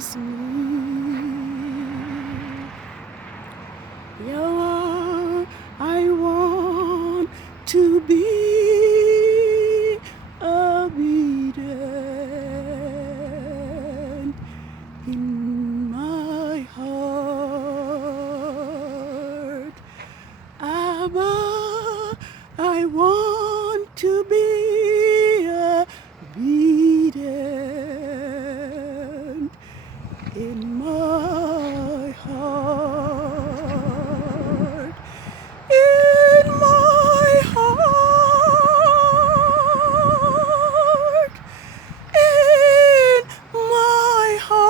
please me. Yahweh, I want to be obedient in my heart. Abba, I want to be obedient in my heart. In my heart. In my heart.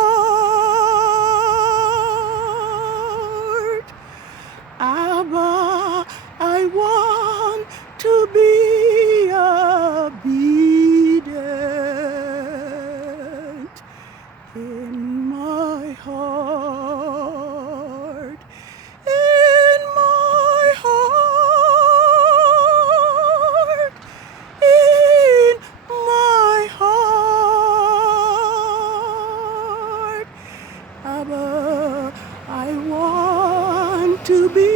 Abba, I want to be obedient in my heart. In my heart. In my heart. Abba, I want to be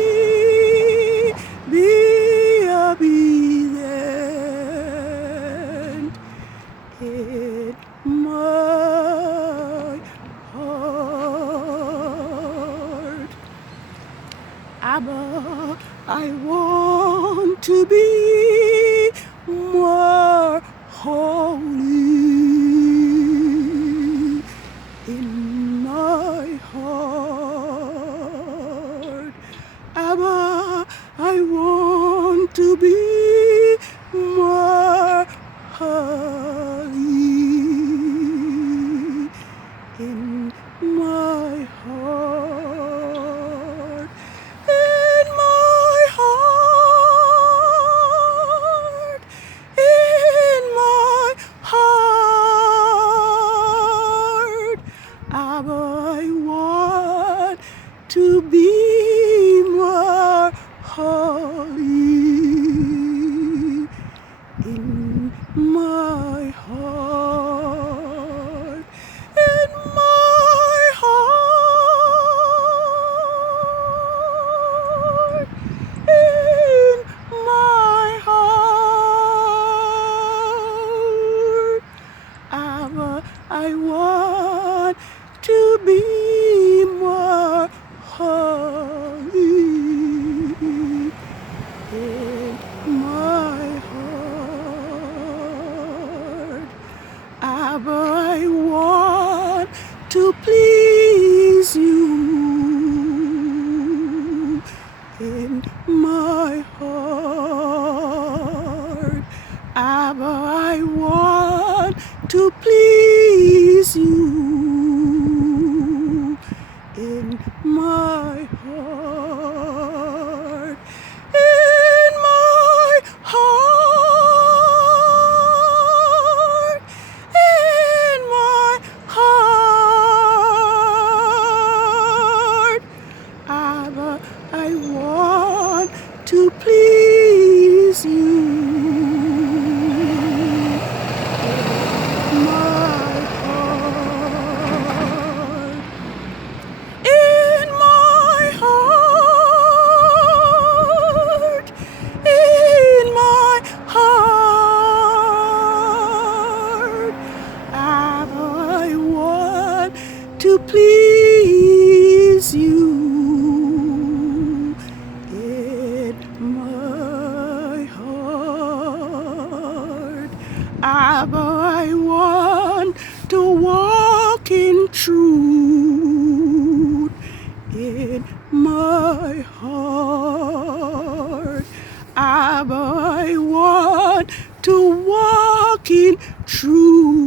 obedient in my heart. Abba, I want to be more holy in my heart. Abba, I want to be more holy in my heart. In my heart. In my heart. Abba, I want to be more holy in my heart. In my heart. In my heart. Abba, I want to be more holy in my heart. Abba, I want to please you in my heart. Abba, I want to please you in my heart. In my heart. In my heart. Abba, I want to please you. To please you in my heart. Abba, I want to walk in truth in my heart. Abba, I want to walk in truth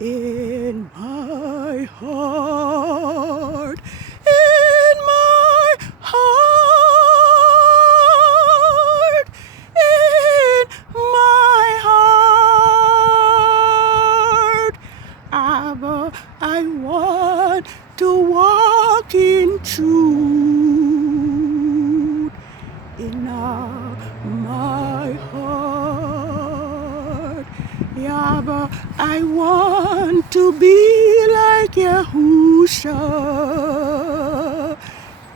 in my heart. In my heart. In my heart. Abba, I want to walk in truth in my heart. Abba, I want to be like Yahusha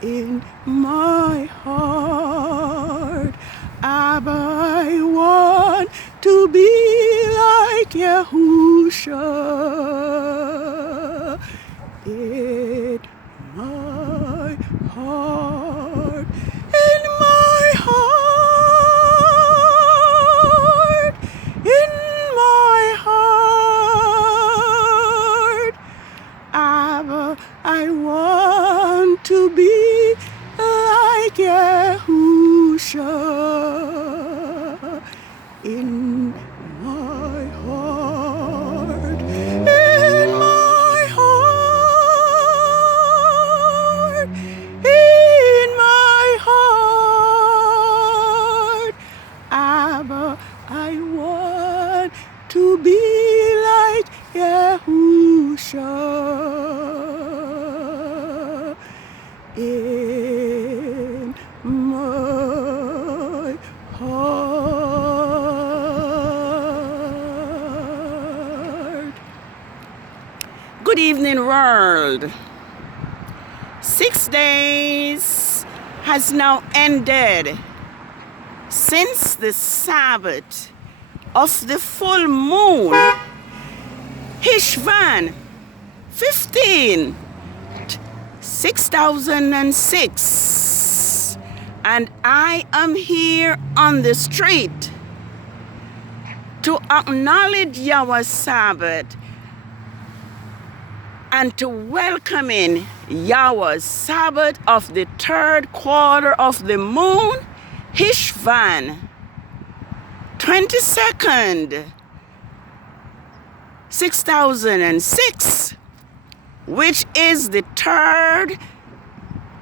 in my heart. Abba, I want to be like Yahusha in my heart. In my heart. In my heart. Abba, I want to be like Yahusha in my heart. In my heart. In my heart. Abba, I want to be like Yahusha in my heart. Good evening, world. 6 days has now ended since the Sabbath of the full moon, HESHVAN 15, 6006, and I am here on the street to acknowledge Yahweh's Sabbath and to welcome in Yahweh's Sabbath of the third quarter of the moon, HESHVAN 22nd, 6006, which is the third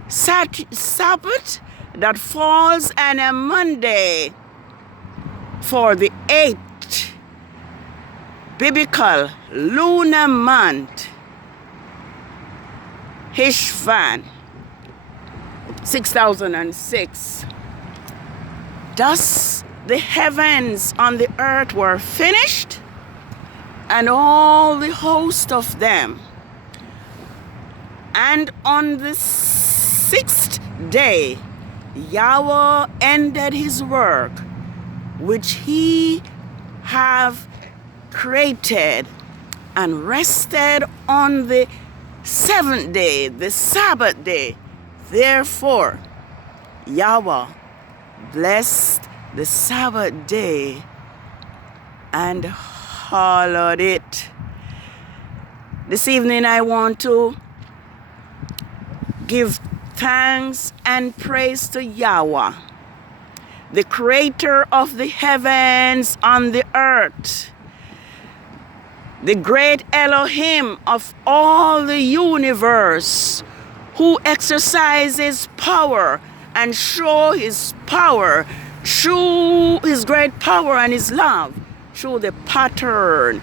Sabbath that falls on a Monday for the 8th biblical lunar month, HESHVAN 6006. Thus the heavens on the earth were finished, and all the host of them. And on the 6th day, Yahweh ended his work, which he have created, and rested on the 7th day, the Sabbath day. Therefore, Yahweh blessed the Sabbath day and hallowed it. This evening I want to give thanks and praise to Yahweh, the creator of the heavens and the earth, the great Elohim of all the universe, who exercises power and show his power through his great power and his love through the pattern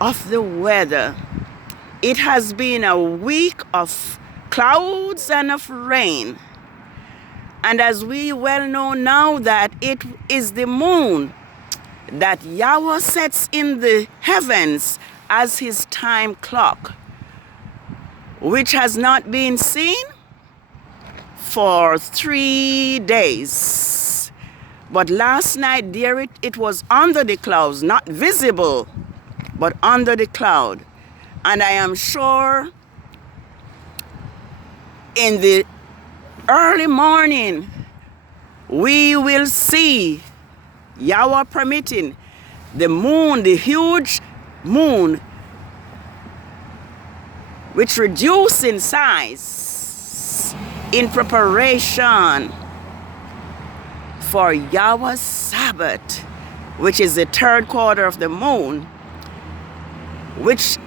of the weather. It has been a week of clouds and of rain. And as we well know now that it is the moon that Yahweh sets in the heavens as his time clock, which has not been seen for 3 days. But last night, dear, it was under the clouds, not visible, but under the cloud. And I am sure in the early morning, we will see, Yahweh permitting, the moon, the huge moon, which reduced in size in preparation for Yahweh's Sabbath, which is the third quarter of the moon, which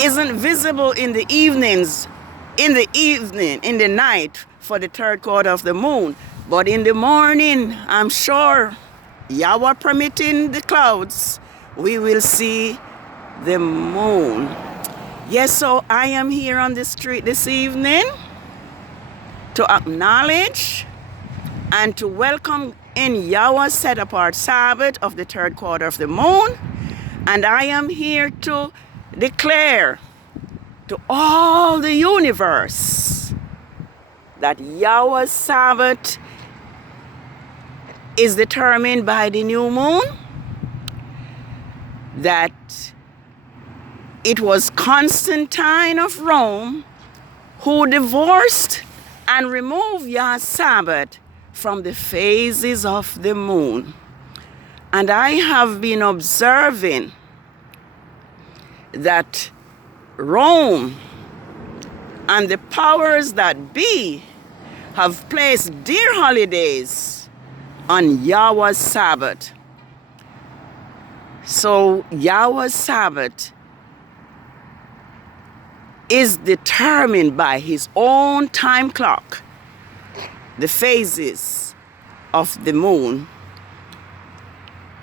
isn't visible in the evenings, in the night for the third quarter of the moon. But in the morning, I'm sure, Yahweh permitting the clouds, we will see the moon. Yes, so I am here on the street this evening to acknowledge and to welcome in Yahweh's set apart Sabbath of the third quarter of the moon, And I am here to declare to all the universe that Yahweh's Sabbath is determined by the new moon, that it was Constantine of Rome who divorced and removed Yah's Sabbath from the phases of the moon. And I have been observing that Rome and the powers that be have placed their holidays on Yahweh's Sabbath. So Yahweh's Sabbath is determined by his own time clock, the phases of the moon.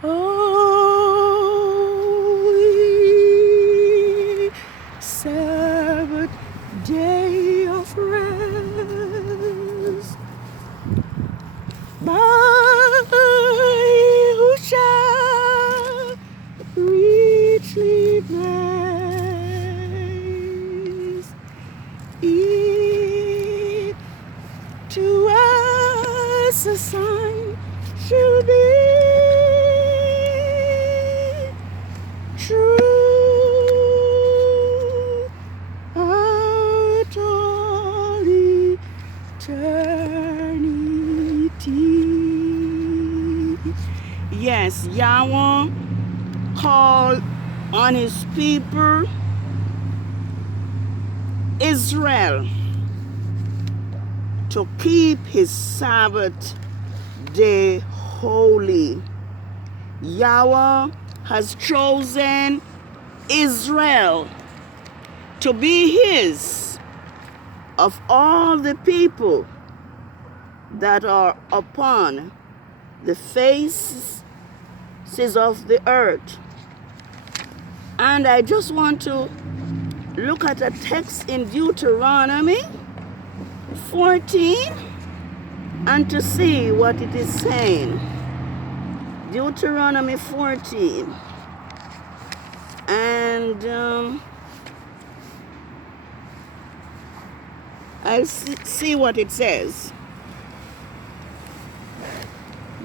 Holy Sabbath, day of rest, by who shall richly bless it to us a sign shall be true out all eternity. Yes, Yahweh called on his people Israel to keep his Sabbath day holy. Yahweh has chosen Israel to be his of all the people that are upon the faces of the earth. And I just want to look at a text in Deuteronomy 14 and to see what it is saying. Deuteronomy 14. And I'll see what it says.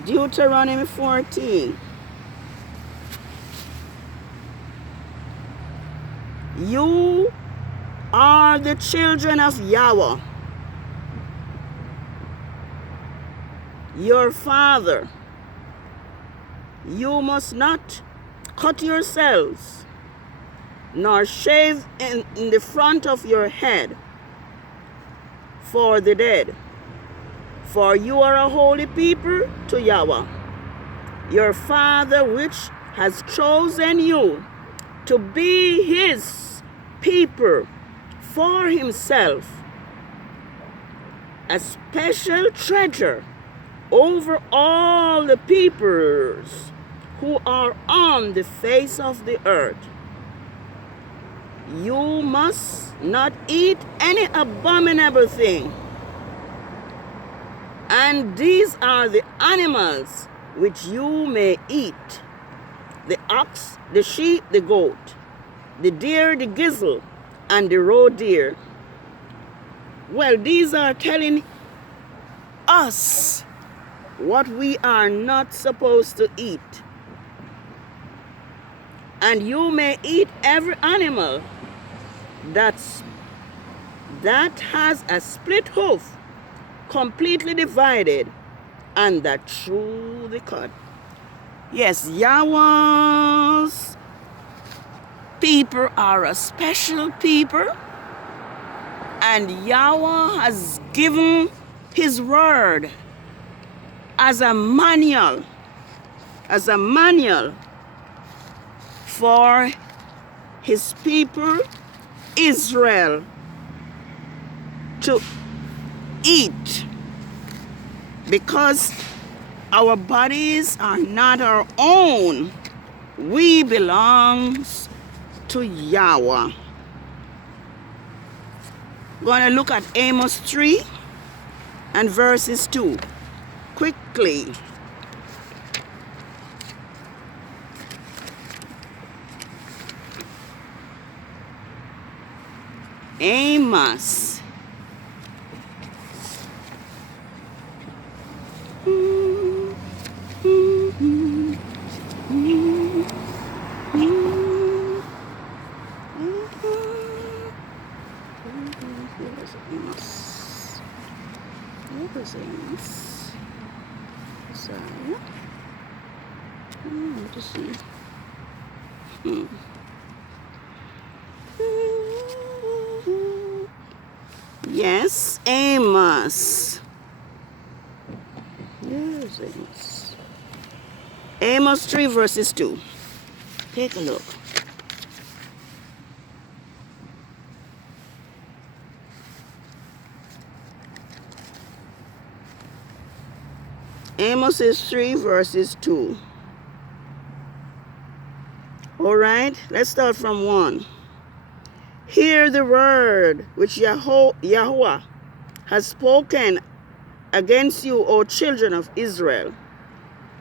Deuteronomy 14. You are the children of Yahweh, your father. You must not cut yourselves, nor shave in the front of your head for the dead. For you are a holy people to Yahweh, your Father, which has chosen you to be his people for himself, a special treasure over all the peoples who are on the face of the earth. You must not eat any abominable thing. And these are the animals which you may eat: the ox, the sheep, the goat, the deer, the gazelle, and the roe deer. Well, these are telling us what we are not supposed to eat. And you may eat every animal that has a split hoof, completely divided, and that chew the cud. Yes, Yahweh's people are a special people, and Yahweh has given his word as a manual for his people Israel to eat, because our bodies are not our own. We belong to Yahweh. We're going to look at Amos 3 and verses 2 quickly. Amos. Isaiah. Let us see. Yes, Amos. Yes, Amos. Amos 3 verses 2. Take a look. Amos is 3 verses 2. All right, let's start from 1. Hear the word which Yahweh has spoken against you, O children of Israel,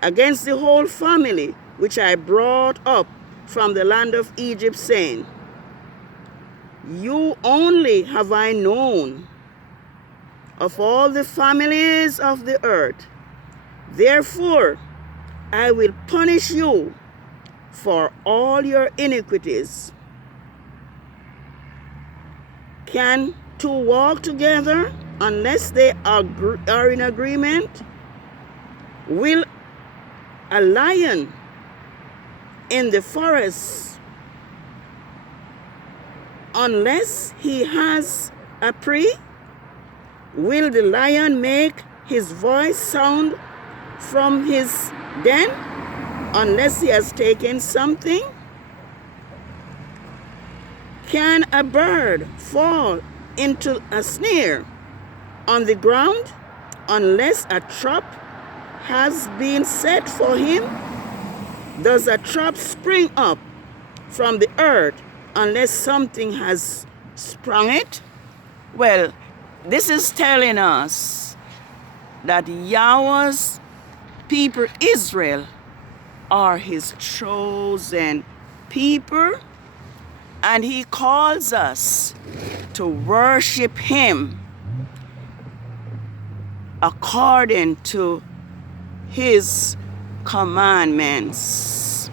against the whole family which I brought up from the land of Egypt, saying, you only have I known of all the families of the earth. Therefore, I will punish you for all your iniquities. Can two walk together unless they are in agreement? Will a lion in the forest, unless he has a prey? Will the lion make his voice sound from his den, unless he has taken something? Can a bird fall into a snare on the ground, unless a trap has been set for him? Does a trap spring up from the earth unless something has sprung it? Well, this is telling us that Yahweh's people, Israel, are his chosen people, and he calls us to worship him according to his commandments.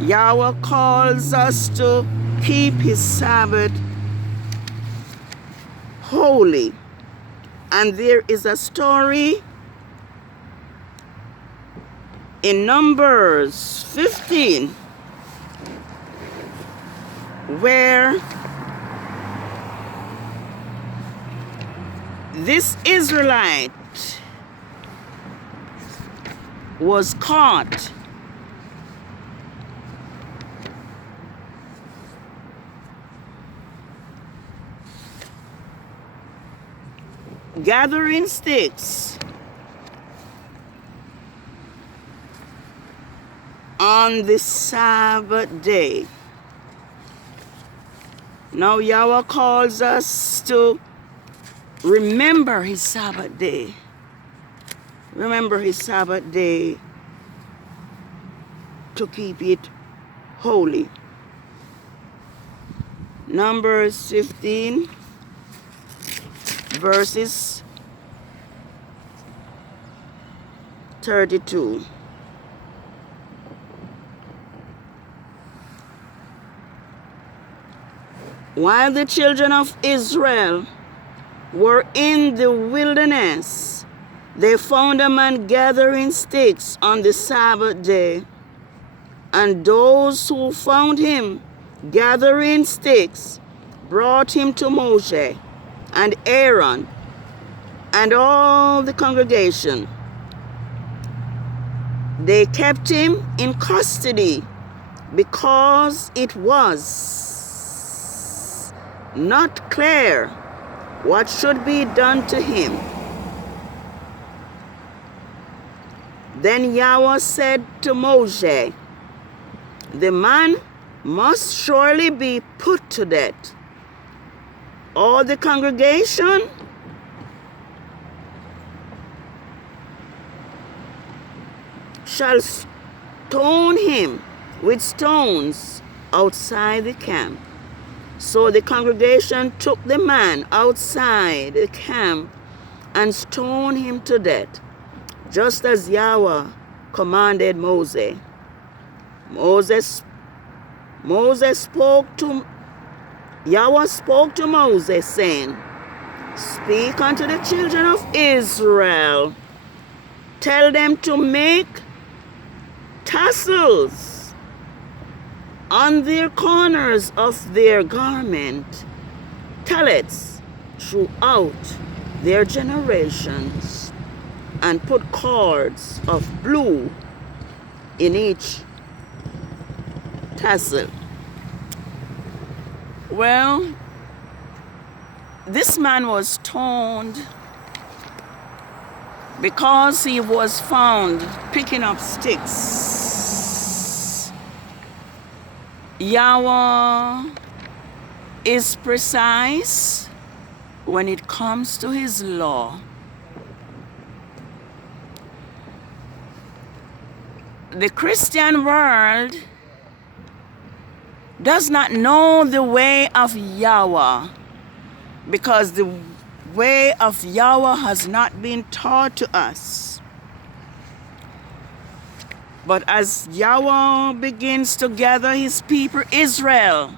Yahweh calls us to keep his Sabbath holy. And there is a story in Numbers 15 where this Israelite was caught gathering sticks on the Sabbath day. Now Yahweh calls us to remember his Sabbath day. Remember his Sabbath day to keep it holy. Numbers 15 verses 32. While the children of Israel were in the wilderness, they found a man gathering sticks on the Sabbath day. And those who found him gathering sticks brought him to Moshe and Aaron and all the congregation. They kept him in custody because it was not clear what should be done to him. Then Yahweh said to Moshe, the man must surely be put to death. All the congregation shall stone him with stones outside the camp. So the congregation took the man outside the camp and stoned him to death, just as Yahweh commanded Moses. Yahweh spoke to Moses, saying, "Speak unto the children of Israel. Tell them to make tassels on their corners of their garment, tallets throughout their generations, and put cords of blue in each tassel." Well, this man was stoned because he was found picking up sticks. Yahweh is precise when it comes to his law. The Christian world does not know the way of Yahweh because the way of Yahweh has not been taught to us. But as Yahweh begins to gather his people Israel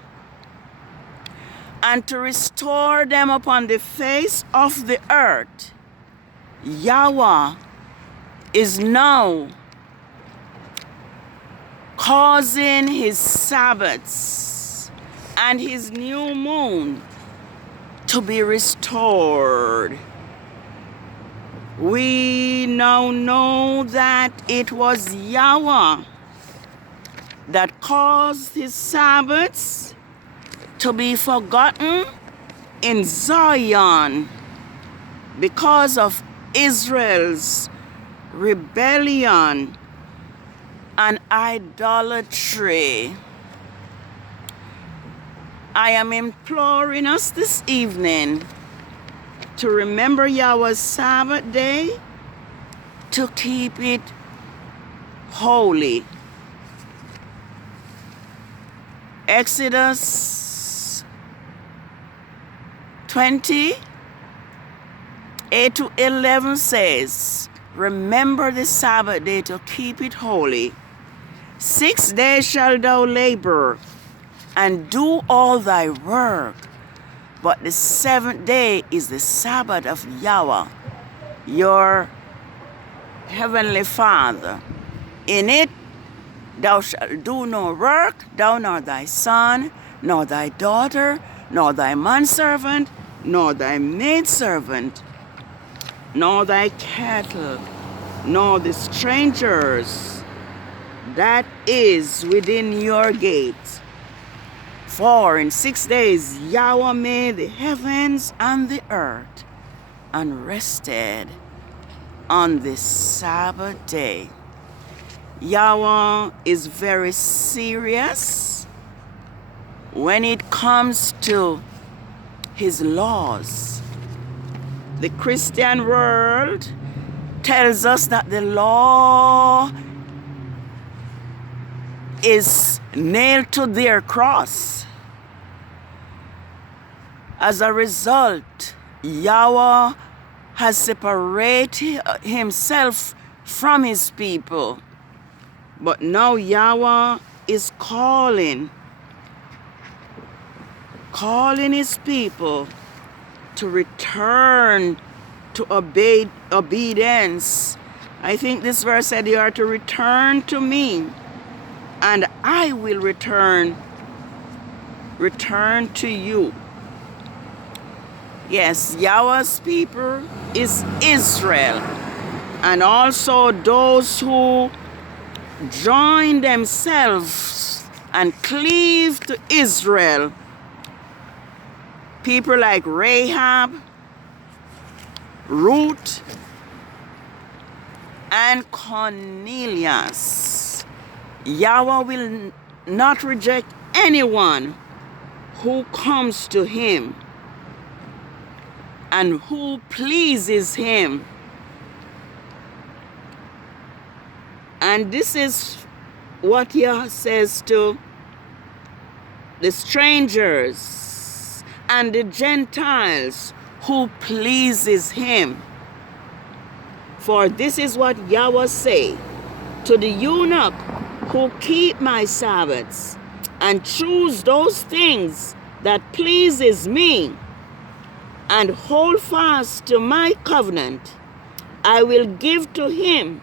and to restore them upon the face of the earth, Yahweh is now causing his Sabbaths and his new moon to be restored. We now know that it was Yahweh that caused his Sabbaths to be forgotten in Zion because of Israel's rebellion and idolatry. I am imploring us this evening to remember Yahweh's Sabbath day, to keep it holy. Exodus 20:8-11 says, "Remember the Sabbath day to keep it holy. 6 days shalt thou labor and do all thy work, but the 7th day is the Sabbath of Yahweh, your heavenly Father. In it thou shalt do no work, thou nor thy son, nor thy daughter, nor thy manservant, nor thy maidservant, nor thy cattle, nor the strangers that is within your gates. For in 6 days Yahweh made the heavens and the earth, and rested on the Sabbath day." Yahweh is very serious when it comes to his laws. The Christian world tells us that the law is nailed to their cross. As a result, Yahweh has separated himself from his people. But now Yahweh is calling his people to return to obedience. I think this verse said, "You are to return to me, and I will return to you." Yes, Yahweh's people is Israel, and also those who join themselves and cleave to Israel. People like Rahab, Ruth, and Cornelius. Yahweh will not reject anyone who comes to him and who pleases him. And this is what Yah says to the strangers and the Gentiles who pleases him. For this is what Yahweh say to the eunuch who keep my Sabbaths and choose those things that pleases me and hold fast to my covenant, I will give to him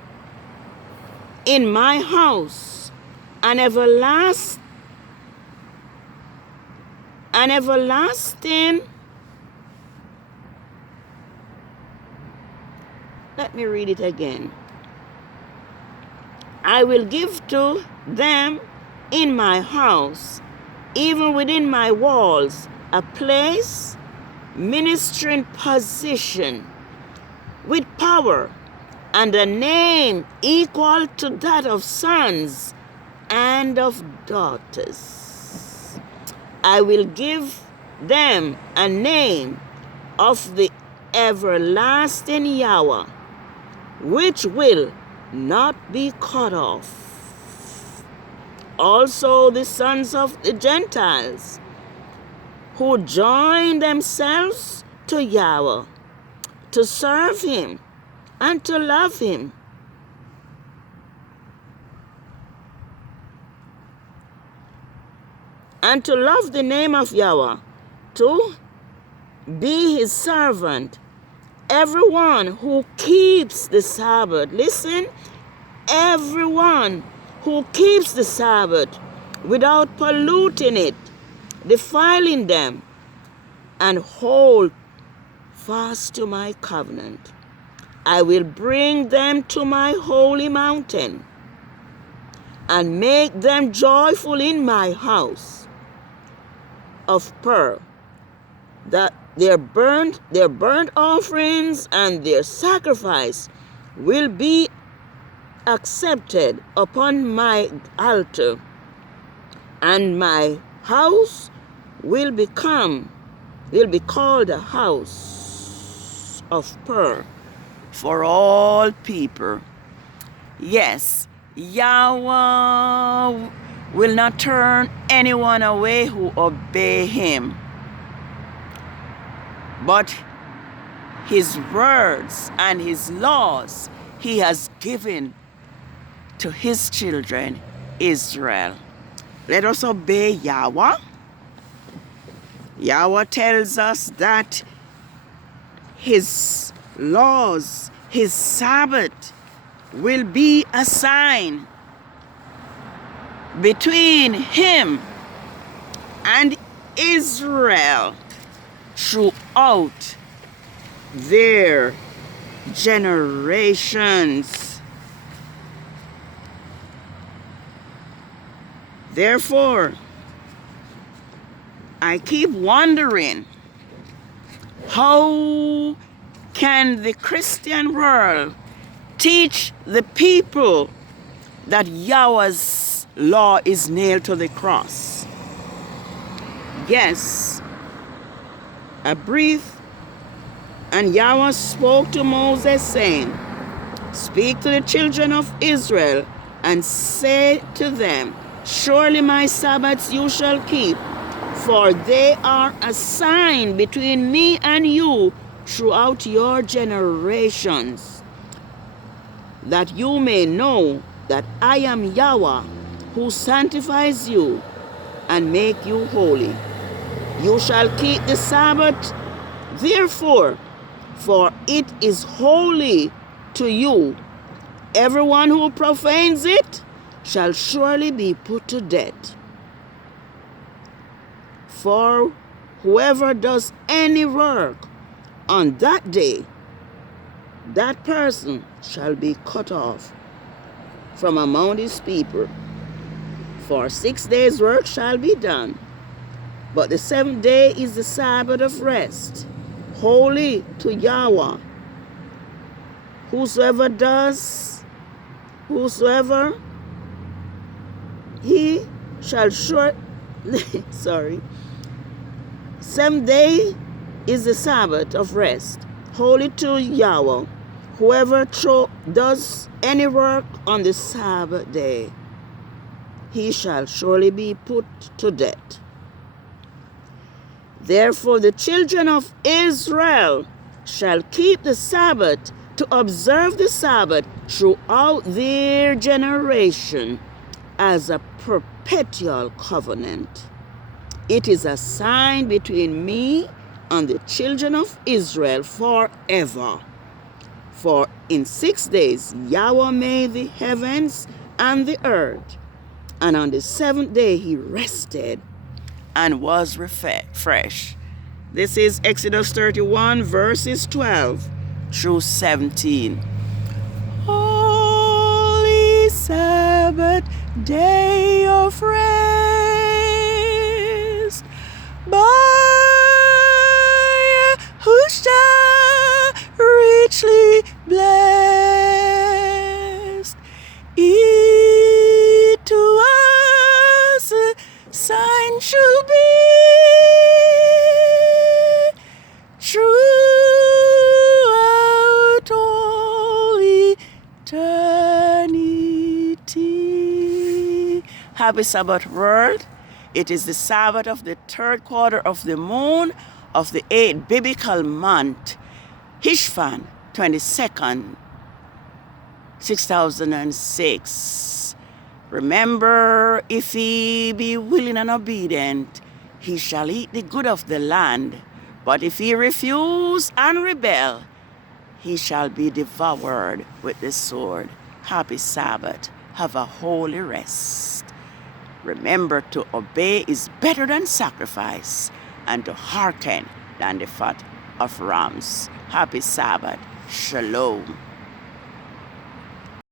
in my house an everlasting, let me read it again. I will give to them in my house, even within my walls, a place, ministering position, with power, and a name equal to that of sons and of daughters. I will give them a name of the everlasting Yahweh, which will not be cut off. Also the sons of the Gentiles, who join themselves to Yahweh, to serve him and to love him. And to love the name of Yahweh, to be his servant. Everyone who keeps the Sabbath, listen, everyone who keeps the Sabbath without polluting it, defiling them, and hold fast to my covenant, I will bring them to my holy mountain and make them joyful in my house of pearl, that their burnt offerings and their sacrifice will be accepted upon my altar, and my house will be called a house of pearl for all people. Yes, Yahweh will not turn anyone away who obey him, but his words and his laws he has given to his children, Israel. Let us obey Yahweh. Yahweh tells us that his laws, his Sabbath, will be a sign between him and Israel throughout their generations. Therefore, I keep wondering, how can the Christian world teach the people that Yahweh's law is nailed to the cross? Yes, a brief, and Yahweh spoke to Moses, saying, speak to the children of Israel and say to them, surely my Sabbaths you shall keep, for they are a sign between me and you throughout your generations, that you may know that I am Yahweh, who sanctifies you and make you holy. You shall keep the Sabbath, therefore, for it is holy to you. Everyone who profanes it shall surely be put to death. For whoever does any work on that day, that person shall be cut off from among his people. For 6 days' work shall be done, but the 7th day is the Sabbath of rest, holy to Yahweh. Whosoever he shall sorry. 7th day is the Sabbath of rest, holy to Yahweh. Whoever does any work on the Sabbath day, he shall surely be put to death. Therefore the children of Israel shall keep the Sabbath, to observe the Sabbath throughout their generation as a perpetual covenant. It is a sign between me and the children of Israel forever. For in 6 days Yahweh made the heavens and the earth, and on the 7th day he rested and was refreshed. This is Exodus 31, verses 12 through 17. Holy Sabbath, day of rest, by Yahushua richly blessed. It to us a sign shall be throughout all eternity. Happy Sabbath, world. It is the Sabbath of the 3rd quarter of the moon of the 8th biblical month, HESHVAN, 22nd, 6006. Remember, if he be willing and obedient, he shall eat the good of the land. But if he refuse and rebel, he shall be devoured with the sword. Happy Sabbath. Have a holy rest. Remember, to obey is better than sacrifice, and to hearken than the fat of rams. Happy Sabbath. Shalom.